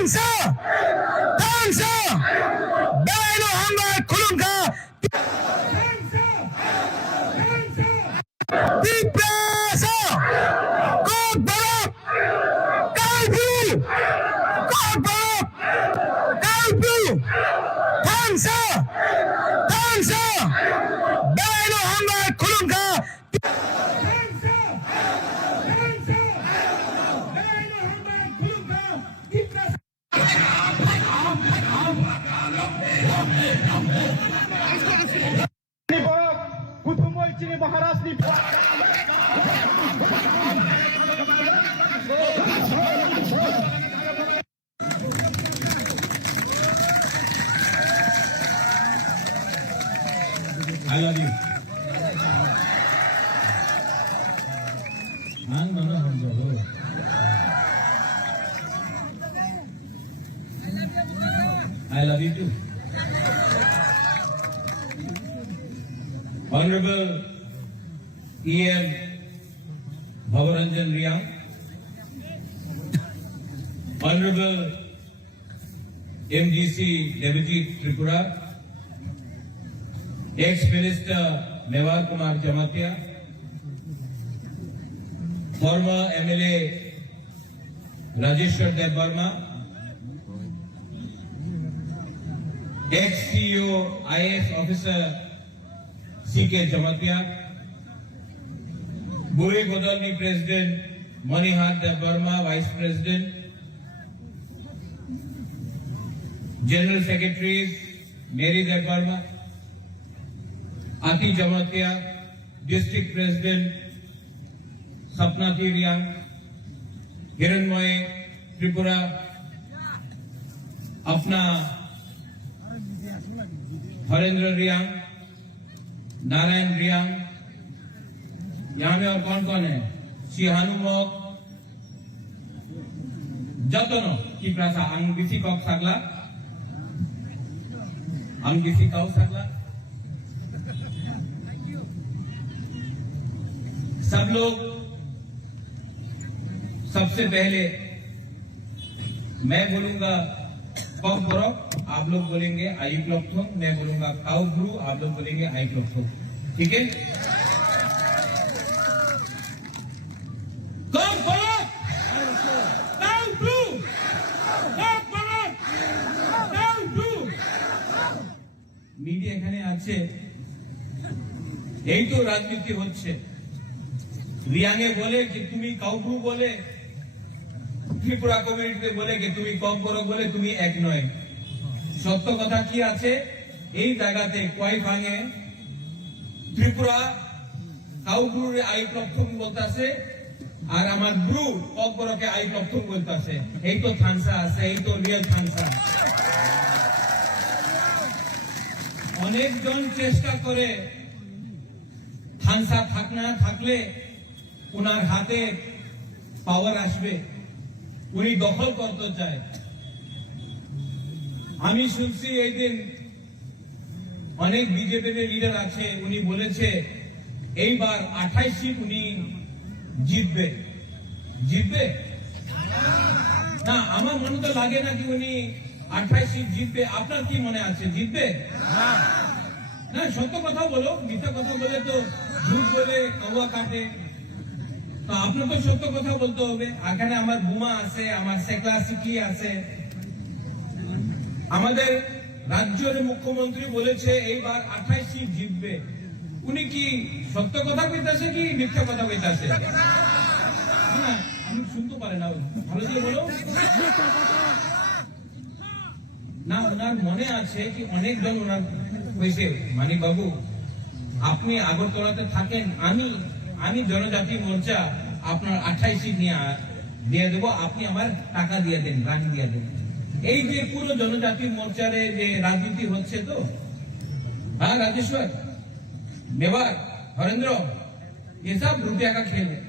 tansa beno hamba kulunga dipesa god barok kalbu tansa beno hamba kulunga Chini Maharaj ni I love you. I love you too. Honorable E.M. Bhavaranjan Riyang, Honorable MGC Deputy Tripura, Ex-Minister Mewar Kumar Jamatia, former MLA Rajeshwar Dev Verma, ex-CEO IAS Officer C.K. Jamatia, Buri Godalni President Manihar Dev Verma, Vice President, General Secretaries Mary Dev Verma, Ati Jamatia, District President Sapnati Riyang, Hiranmoy Tripura, Apna Harendra Riyang, Narayan Reang, यहाँ में और कौन कौन है? सिहानुमोक, जतनो की Prasa अंगिसी cock सागला, अंगिसी cock सागला, सब लोग सबसे पहले मैं बोलूंगा कौक बरो, आप लोग बोलेंगे आई क्लॉक्थों, मैं बोलूंगा काउ ब्रू, आप लोग बोलेंगे आई क्लॉक्थों, ठीक है? कौक बरो, काउ ब्रू, कौक बरो, काउ ब्रू। मीडिया এখানে আছে, এই তো রাজনীতি হচ্ছে। রিয়াংয়ে বলে যে তুমি কাউ ব্রু বলে, ত্রিপুরা কমিউনিটিতে বলে যে তুমি কম করো বলে তুমি এক নয়। সত্য কথা কি আছে? এই জায়গাতে কয় ভাঙে ত্রিপুরা কাউ ব্রুরে আই প্রথম বলতাছে আর আমার ব্রু কম করোকে আই প্রথম বলতাছে। এই তো থানসা আছে, এই তো রিয়েল থানসা। অনেকজন চেষ্টা করে থানসা থাকলে ওনার হাতে পাওয়ার আসবে, উনি দখল করতে চায়। আমি শুনছি এই দিন অনেক বিজেপির লিডার আছে, উনি বলেছে এইবার 28 সিট উনি জিতবে। না, আমার মনে তো লাগে না কি উনি 28 সিট জিতবে। আপনার কি মনে আছে জিতবে? না, সত্য কথা বলো, মিথ্যা কথা বলে তো ঝুট বলে কৌয়া কাটে। তো আপনার তো সত্য কথা বলতে হবে। এখানে আমার বুমা আছে, আমার সেকলা সিকলি আছে। আমাদের রাজ্যের মুখ্যমন্ত্রী বলেছে এইবার 28 সিট জিতবে। উনি কি সত্য কথা কইতাছে কি মিথ্যা কথা কইতাছে? না, আমি শুনতে পারে না, ভালো করে বলো না। ওনার মনে আছে কি অনেকজন ওনার কইছে মানিক বাবু আপনি আগরতলাতে থাকেন, আমি জনজাতি মোর্চা আপনার 28 সিট দিয়ে দেবো, আপনি আমার টাকা দিয়ে দেন, রান দিয়ে দেন। এই যে পুরো জনজাতি মোর্চারে যে রাজনীতি হচ্ছে, তো हाँ राजेश्वर मेवार हरेंद्र ये सब रुपया का खेल है।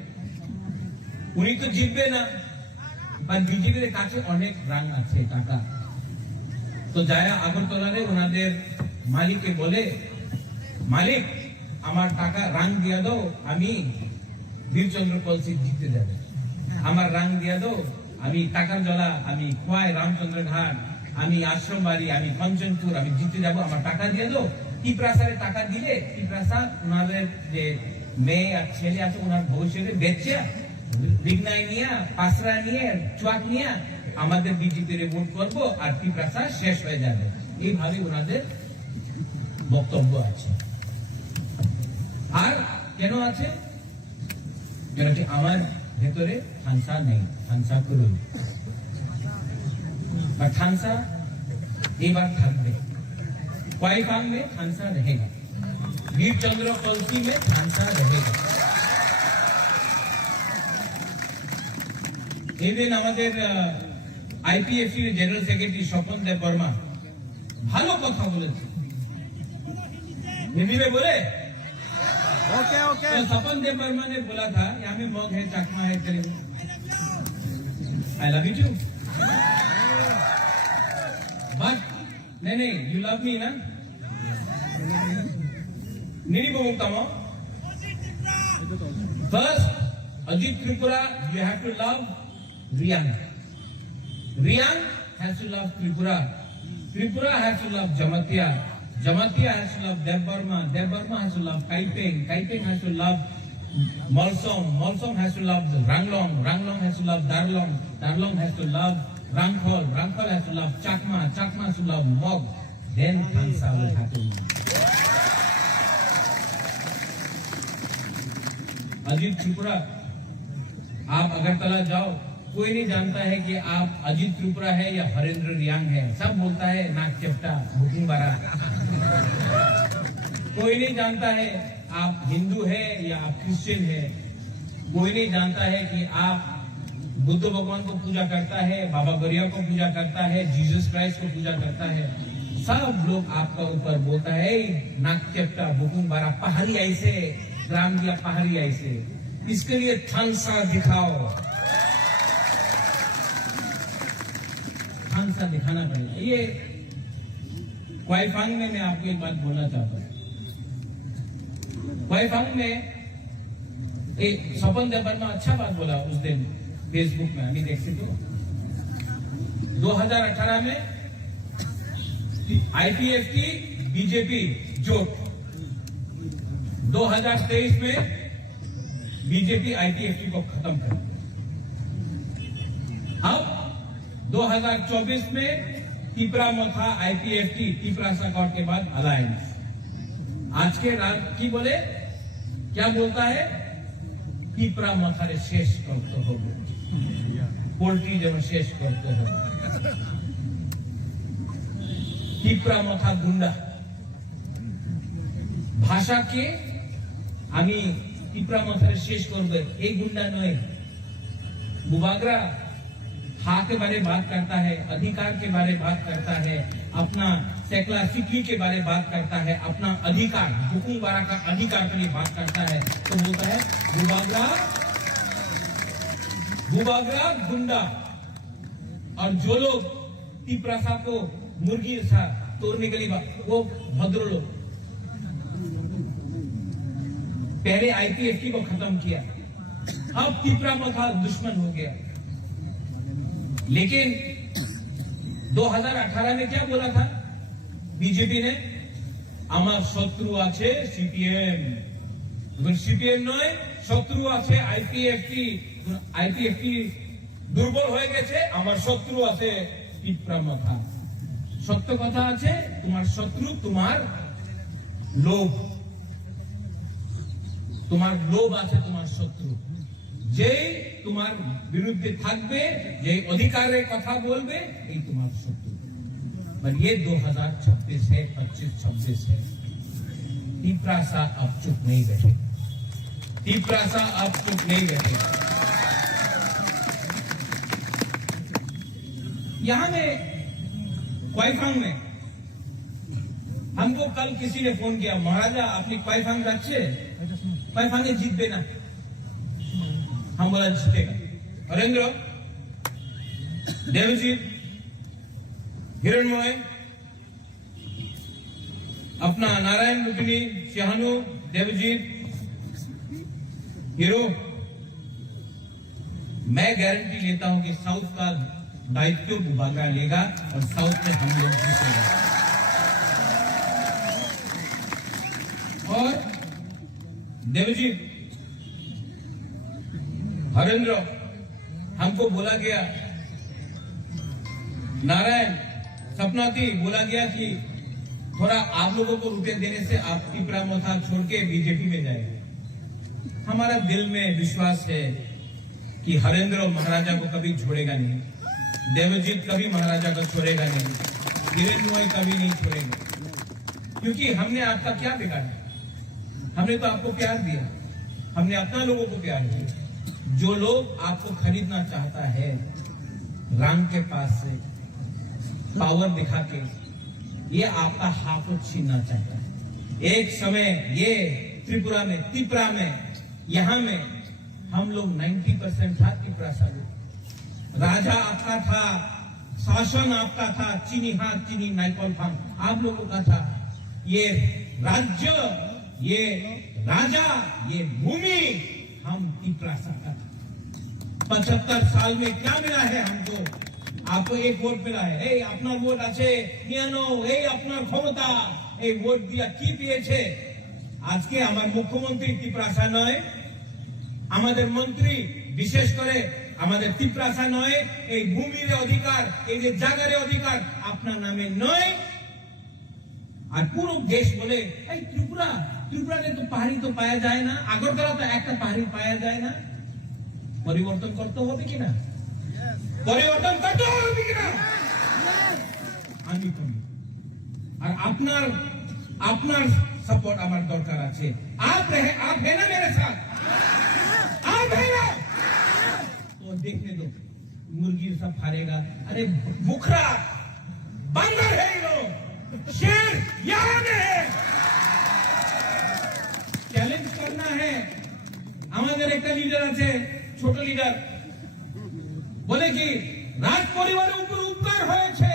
উনি তো জিতবে না, বা বিজেপির কাছে অনেক রাং আছে, টাকা। তো যায় আগরতলারে ওনাদের মালিককে বলে মালিক আমার টাকা রাং দিয়া দাও, আমি বীরচন্দ্র কলসি জিতে যাবে। আমার রাং দিয়া দাও, আমি টাকারজলা, আমি খোয়াই রামচন্দ্র ঘাট, আমি আশ্রমবাড়ি, আমি কঞ্চনপুর, আমি জিতে যাব, আমার টাকা দিয়ে দাও। টিপ্রাসারে টাকা দিলে টিপ্রাসা ওনাদের যে মেয়ে আর ছেলে আছে ওনার ভবিষ্যতে বেচে রিগনাই নিয়ে, পাসরা নিয়ে, চুয়াক নিয়ে আমাদের বিজেপির ভোট করবো আর টিপ্রাসা শেষ হয়ে যাবে, এইভাবে ওনাদের বক্তব্য আছে। আর কেন আছে? কেন কি আমার ভেতরে থানসা নেই, থানসা করুন, থানসা এবার থাকবে। क्वाईफांग में थानसा रहेगा, वीर चंद्र कल्सी में थानसा रहेगा। এদিন আমাদের আইপিএফসি জেনারেল সেক্রেটারি স্বপন দেব বর্মা ভালো কথা বলেছে, हिंदी में बोले ओके ओके। तो स्वपन देव वर्मा ने बोला था यहाँ में मग है, चकमा है, Telugu, I love you too, but नहीं यू लव मी ना, नहीं बोलता हूँ। First Ajit Tripura, you have to love Riang, Riang has to love Tripura, Tripura has to love Jamatia, Jamatia has to love Debbarma, Debbarma has to love Kaipeng, Kaipeng has to love Malsom, Malsom has to love Ranglong, Ranglong has to love Darlong, Darlong has to love Rangkhol, Rangkhol has to love Chakma, Chakma has to love Mog, then Tansa will happen. Ajit Tripura, आप अगरतला जाओ, कोई नहीं जानता है कि आप अजीत त्रिपुरा है या हरेंद्र रियांग है, सब बोलता है नाक चेप्टा, बुकिंग बारा। कोई नहीं जानता है आप हिंदू है या आप क्रिश्चियन है, कोई नहीं जानता है कि आप बुद्ध भगवान को पूजा करता है, बाबा गरिया को पूजा करता है, जीसस क्राइस्ट को पूजा करता है। सब लोग आपका ऊपर बोलता है नाक चेप्टा, बुकुंग बारा, पहाड़ी ऐसे, ग्राम दिया पहाड़ी ऐसे। इसके लिए थानसा दिखाओ, थानसा दिखाना पड़ेगा। ये क्वाईफांग में मैं आपको एक बात बोलना चाहता हूँ। क्वाईफांग में एक स्वपन देव वर्मा अच्छा बात बोला उस दिन फेसबुक में, अभी देख सकते हो। 2018 में आईपीएफ की बीजेपी जोट, 2023 में बीजेपी आईपीएफटी को खत्म कर दिया। अब 2024 में टिपरा मथा आईपीएफटी, टिपरा सरकार के बाद अलायंस। आज के रात की बोले क्या बोलता है? टिपरा मथारे शेष करते हो, पोल्ट्री जब शेष करते हो, টিপরা মাথা গুন্ডা ভাষাকে আমি টিপরা মাথায় শেষ করব, এই গুন্ডা নয়। बुबागरा हा के बारे में बात करता है, अधिकार के बारे में बात करता है, अपना सेक्युलरिटी के बारे में बात करता है, अपना अधिकार, हुकुम बारा का अधिकार के लिए बात करता है, तो बोलता है बुबागरा, बुबागरा गुंडा। और जो लोग टिपरासा को मुर्गी सा तोड़ने के लिए वो भद्र लोग, पहले आईपीएफटी को खत्म किया, अब टिपरा मथा दुश्मन हो गया। लेकिन 2018 में क्या बोला था बीजेपी ने? আমার শত্রু আছে সিপিএম, সিপিএম নয়, শত্রু আছে আইপিএফটি, আইপিএফটি দুর্বল হয়ে গেছে, আমার শত্রু আছে টিপরা মাথা। সত্য কথা আছে, তোমার শত্রু তোমার লোভ, তোমার লোভ আছে তোমার শত্রু। যে তোমার বিরুদ্ধে থাকবে, যে অধিকারের কথা বলবে, এই তোমার শত্রু। पर ये 2026 है, 25-26 है। टिपरासा अब चुप नहीं बैठेगा, टिपरासा अब चुप नहीं बैठेगा। यहाँ में क्वाईफांग में हमको कल किसी ने फोन किया, महाराजा अपनी क्वाईफांग जाच्छे, क्वाईफांगे जीतबे ना। हम बोला जीतेगा। हरेंद्र, देवजीत, हिरणमय, अपना नारायण लुकनी, सिहानु, देवजीत, हीरो, मैं गारंटी लेता हूं कि साउथ का दायित्व बुबागा लेगा और साउथ में हम लोग जीतेगा। और देवजी हरेंद्र, हमको बोला गया, नारायण सपना थी, बोला गया कि थोड़ा आप लोगों को रुपये देने से आप त्रिपुरा मोथा छोड़ के बीजेपी में जाएंगे। हमारा दिल में विश्वास है कि हरेंद्र महाराजा को कभी छोड़ेगा नहीं, देवजीत कभी महाराजा को छोड़ेगा नहीं, वीरेंद्र कभी नहीं छोड़ेगा। क्योंकि हमने आपका क्या बिगाड़ा? हमने तो आपको प्यार दिया, हमने अपना लोगों को प्यार दिया। जो लोग आपको खरीदना चाहता है रंग के पास से, पावर दिखा के, ये आपका हाथ छीनना चाहता है। एक समय ये त्रिपुरा में यहां में हम लोग 90% था त्रिपुरा सा लोग। राजा आपका था, शासन आपका था, चीनी हाथ चीनी नाइकॉल फार्म आप लोगों का था। ये राज्य, ये राजा, ये भूमि हम त्रिपुरा सा का था। 75 साल में क्या मिला है हमको? आपको एक वोट मिला है, এই আপনার ভোট আছে নিয়ানো, এই আপনার ক্ষমতা, এই ভোট দিয়া কি পেয়েছে? আজকে আমার মুখ্যমন্ত্রী ত্রিপুরাসা নয়, আমাদের মন্ত্রী বিশেষ করে আমাদের ত্রিপুরাসা নয়, এই ভূমির অধিকার, এই যে জায়গার অধিকার আপনার নামে নয়। আর পুরো দেশ বলে এই ত্রিপুরাতে তো পাহাড়ি তো পাওয়া যায় না, আগরতলা তো একটা পাহাড়ি পাওয়া যায় না। পরিবর্তন করতে হবে কিনা? পরিবর্তন করতে হবে কিনা? আমি করি। আর আপনার সাপোর্ট আমার দরকার আছে। आप है ना मेरे साथ? आप है ना? तो देखने दो, मुर्गी सब हारेगा। अरे बुखरा बंदर है ये लोग, शेर यहाँ में है। চ্যালেঞ্জ करना है। আমাদের একটা লিডার আছে, ছোট লিডার, বলে কি রাজ পরিবারের উপর উপকার হয়েছে,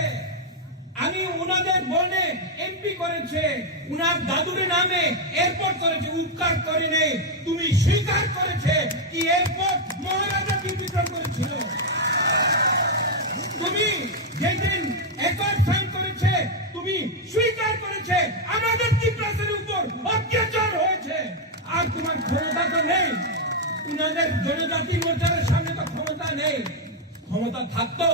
আমি উনাদের বনে এমপি করেছে, উনার দাদুর নামে এয়ারপোর্ট করেছে, উপকার করে নেই। তুমি স্বীকার করেছে কি এয়ারপোর্ট মহারাজা বিতরণ করেছিল? তুমি যেদিন একট সাইন করেছে, তুমি স্বীকার করেছে আমাদের ত্রিপুরাসের উপর অত্যাচার হয়েছে। আর তোমার ক্ষমতা তো নেই, উনাদের জনজাতি মোর্চার সামনে তো ক্ষমতা নেই। ক্ষমতা থাকতো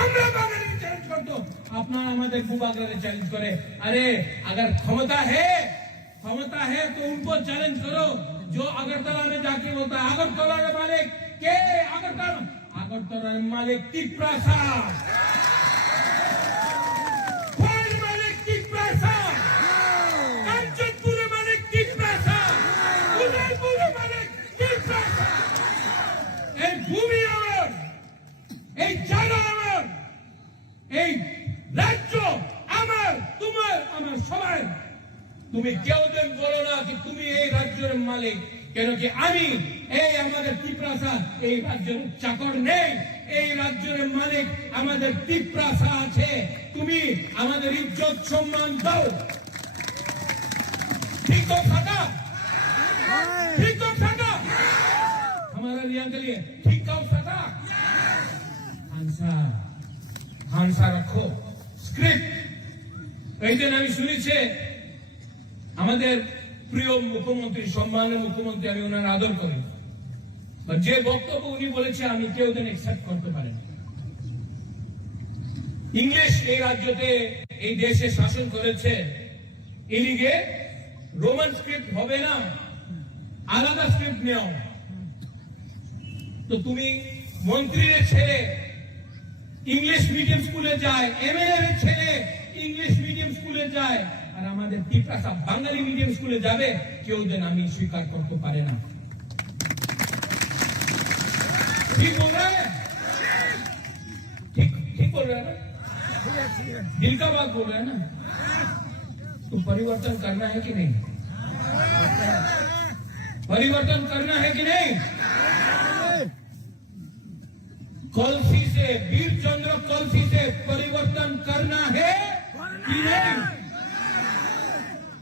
আমরা বাঙালি চ্যালেঞ্জ করতো, আপনারা আমাদের বুবাগরে চ্যালেঞ্জ করে। अरे अगर क्षमता है तो उनको चैलेंज करो। जो अगरतला में जाके बोलता है अगरतला का मालिक के, अगरतला मालिक त्रिपुरासा, मालिक त्रिपुरासा, कांचनपुर मालिक त्रिपुरासा, उदयपुर मालिक त्रिपुरासा। এই ভূমি আমার, এই জায়গা আমার, এই রাজ্য আমার, তোমার আমার সবাই। তুমি কেউ যেন বলো না যে তুমি এই রাজ্যের মালিক, কেন কি আমি এই আমাদের ত্রিপুরাসা এই রাজ্যের চাকর নেই। এই রাজ্যের মালিক আমাদের ত্রিপুরাসা আছে। তুমি আমাদের ইজ্জত সম্মান দাও। ঠিক তো থাকা, ঠিক তো থাকা हमारा रिया के लिए ठीक का থাকা। হানসা রাখো স্ক্রিপ্ট। এই জন্য আমি শুনেছি আমাদের প্রিয় মুখ্যমন্ত্রী, সম্মানীয় মুখ্যমন্ত্রী, আমি ওনার আদর করি, যে বক্তব্য উনি বলেছে আমি কেউ যেন একসেপ্ট করতে পারেন। ইংলিশ এই রাজ্যতে এই দেশে শাসন করেছে, এলিগে রোমান স্ক্রিপ্ট হবে না, আলাদা স্ক্রিপ্ট নেও। তো তুমি মন্ত্রীর ছেলে ইংলিশ মিডিয়াম স্কুলে যায়, এমএলএ এর ছেলে ইংলিশ মিডিয়াম স্কুলে যায়, আর আমাদের ত্রিপুরাসা বাঙালি মিডিয়াম স্কুলে যাবে, কেউ যেন আমি স্বীকার করতে পারে না। ঠিক बोल रहा है? ठीक बोल रहा है ना? दिल का बात बोल रहा है ना? तो परिवर्तन करना है कि नहीं? परिवर्तन करना है कि नहीं? कलसी से, वीर चंद्र कलसी से परिवर्तन करना है कि नहीं?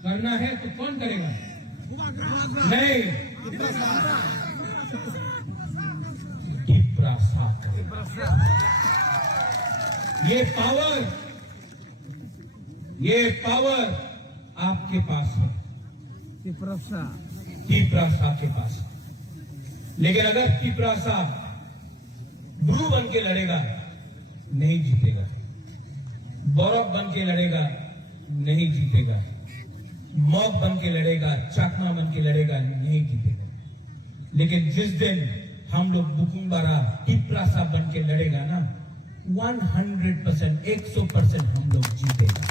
करना है तो कौन करेगा? नहीं, त्रिपुरा साफ करेगा। ये पावर आपके पास है, त्रिपुरा साहब के पास है। लेकिन अगर त्रिपुरा साहब गुरु बन के लड़ेगा नहीं जीतेगा, बौरव बन के लड़ेगा नहीं जीतेगा, मॉक बन के लड़ेगा, चाकमा बन के लड़ेगा नहीं जीतेगा। लेकिन जिस दिन हम लोग बुकुंबारा त्रिपुरा साहब बन के लड़ेगा ना, 100% 100% हम लोग जीतेगा।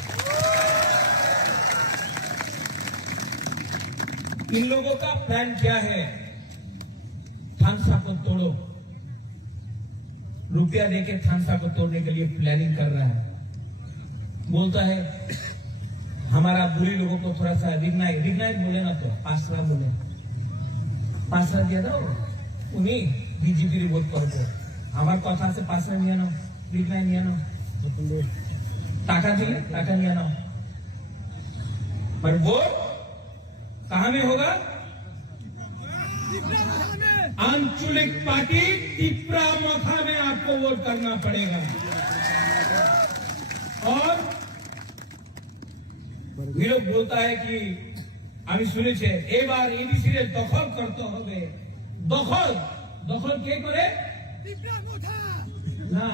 इन लोगों का प्लान क्या है? थानसा को तोड़ो, रुपया देके थानसा को तोड़ने के लिए प्लानिंग कर रहा है। बोलता है हमारा बुरी लोगों को थोड़ा सा रिग्नाइट बोले ना, तो पासरा बोले, पासरा दिया दो उन्हीं बीजेपी रिपोर्ट करबो। আমার কথা আছে পাসরা নিয়ে নাও, রিগ্নাইট নিয়ে নাও, টাকা দিলে টাকা নিয়ে নাও, पर वोट कहां में होगा? आंचलिक पार्टी त्रिपुरा मोथा में आपको वोट करना पड़ेगा। और ये लोग बोलता है कि আমি শুনেছি এবার এবিসি এর দখল করতে হবে। দখল কে করে? না,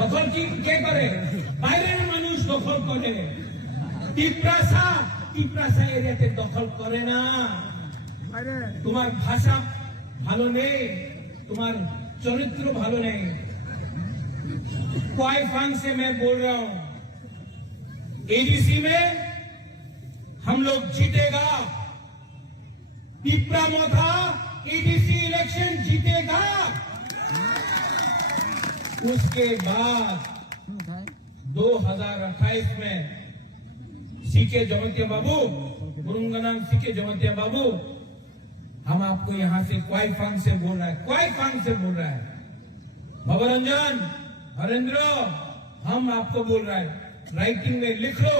দখল কে করে? বাইরের মানুষ দখল করে। ত্রিপুরা এরিয়াতে দখল করে না। তোমার ভাষা ভালো নেই, তোমার চরিত্র ভালো নেই। क्वाइफांग से मैं बोल रहा हूं, एडीसी में हम लोग जीतेगा। त्रिपुरा मोथा एडीसी इलेक्शन जीतेगा। उसके बाद 2028 में सीके जमतिया बाबू, गुरुंगनाम सीके जमतिया बाबू, हम आपको यहां से क्वाइफांग से बोल रहा है, क्वाइफांग से बोल रहा है। भवरंजन, हरेंद्र, हम आपको बोल रहा है, राइटिंग में लिख लो,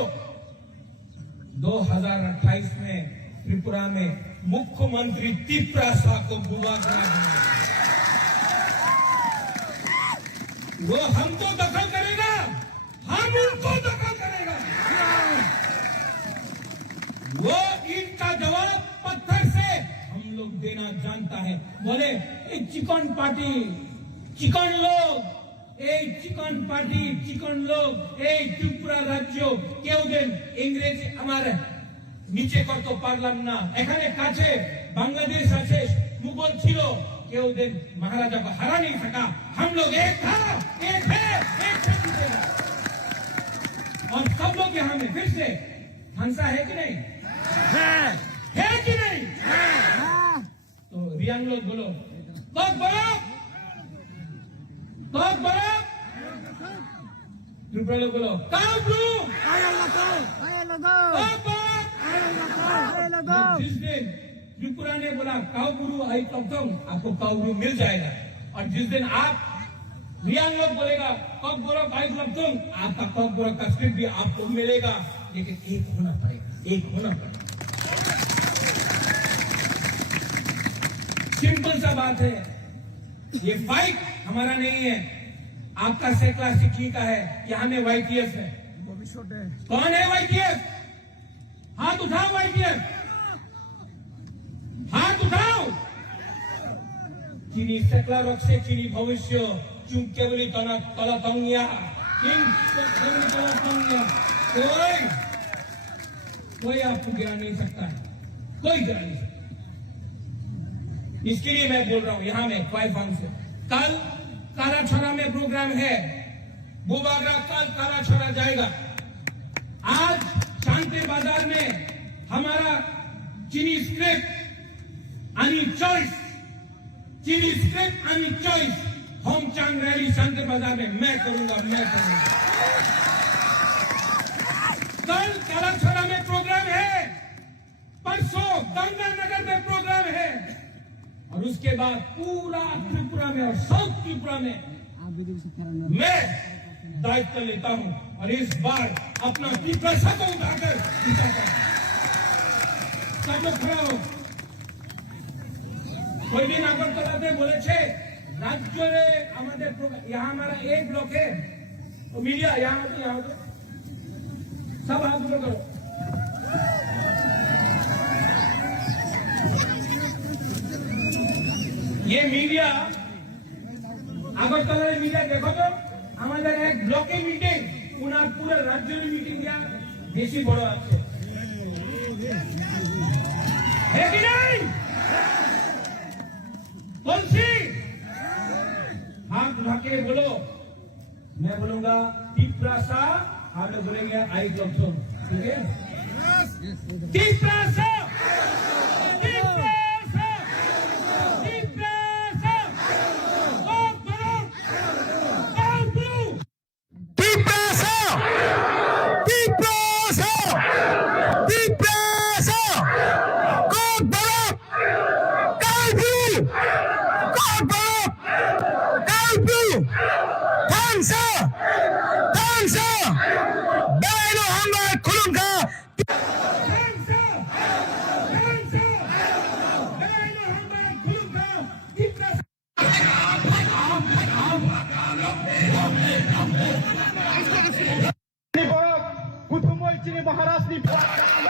2028 में त्रिपुरा में मुख्यमंत्री त्रिपुरा साहब को बुआ करा देंगे। वो हमको दखल करेगा, हम उनको दखल करेगा। वो इनका जवाब पत्थर से हम लोग देना जानता है। बोले एक चिकन पार्टी, चिकन लोग, এই চিকন পার্টি, চিকন লোক, এই ত্রিপুরা রাজ্য কেউ দিন ইংরেজ আমার নিচে করতে পারলাম না। এখানে কাছে বাংলাদেশ আছে, মুঘল ছিল, কেউ দিন महाराजा को हरा नहीं सका। हम लोग एक था, एक है, एक से जीतेगा। और सब लोग यहाँ में फिर से हंसा है कि नहीं? है कि नहीं? तो रियांग लोग बोलो बहुत बड़ा, बहुत बड़ा। त्रिपुरा लोग बोलो काउब्रू, जिस दिन त्रिपुरा ने बोला काउब्रू आई तब आपको काउब्रू मिल जाएगा। और जिस दिन आप रियांग लोग बोलेगा कॉकबोरो आई तब आपका कॉकबोरो का स्क्रिप्ट भी आपको मिलेगा। लेकिन एक होना पड़ेगा, एक होना पड़ेगा। सिंपल सा बात है, ये फाइट हमारा नहीं है, आपका सेकला सिक्की का है कि हमें वाईटीएफ है। कौन है वाईटीएफ? हाथ उठाओ वाईटीएफ, हाथ उठाओ। चीनी सेकला रक्षे चीनी भविष्य चुंके बोली तना तला तंगिया कोई आपको गिरा नहीं सकता है, कोई गिरा नहीं सकता। इसके लिए मैं बोल रहा हूं यहां में क्वाइफांग से, कल काराछोरा में प्रोग्राम है, बुबागरा कल काराछोरा जाएगा। आज शांति बाजार में हमारा चीनी स्क्रिप्ट आणि चॉइस, चीनी स्क्रिप्ट आणि चॉइस होम चांग रैली शांति बाजार में मैं करूंगा। कल काराछोरा में प्रोग्राम है, परसों गंगानगर में प्रोग्राम है, और उसके बाद पूरा त्रिपुरा में और साउथ त्रिपुरा में मैं दायित्व लेता हूं। और इस बार अपना त्रिपुरा को उठाकर जिताता हूं। सब लोग खड़ा हो। कोई दिन আগরতলাতে বলেছে राज्य यहाँ हमारा एक ब्लॉक है मीडिया यहाँ सब हाथ ऊपर करो। ये मीडिया আগরতলা মিডিয়া দেখো তো আমাদের এক ব্লকে মিটিং উনার পুরো রাজ্যের মিটিং দিয়া বেশি বড় আছে है कि नहीं? तुलसी हाथ उठा के बोलो, मैं बोलूंगा तिप्रासा, आप लोग बोलेंगे आई क्लॉक्सन, ठीक है? तिप्रासा, तिप्रासा, तिप्रासा, कौन करो, कौन करो, Tiprasa! Tiprasa! Tiprasa! God Barak! Kalbu! God Barak! Kalbu! Tansa! Tansa! Baino Hamba Kulunga! Tansa, Tansa, Baino Hamba Kulunga, Tiprasa. Kutumul Chini Maharashtra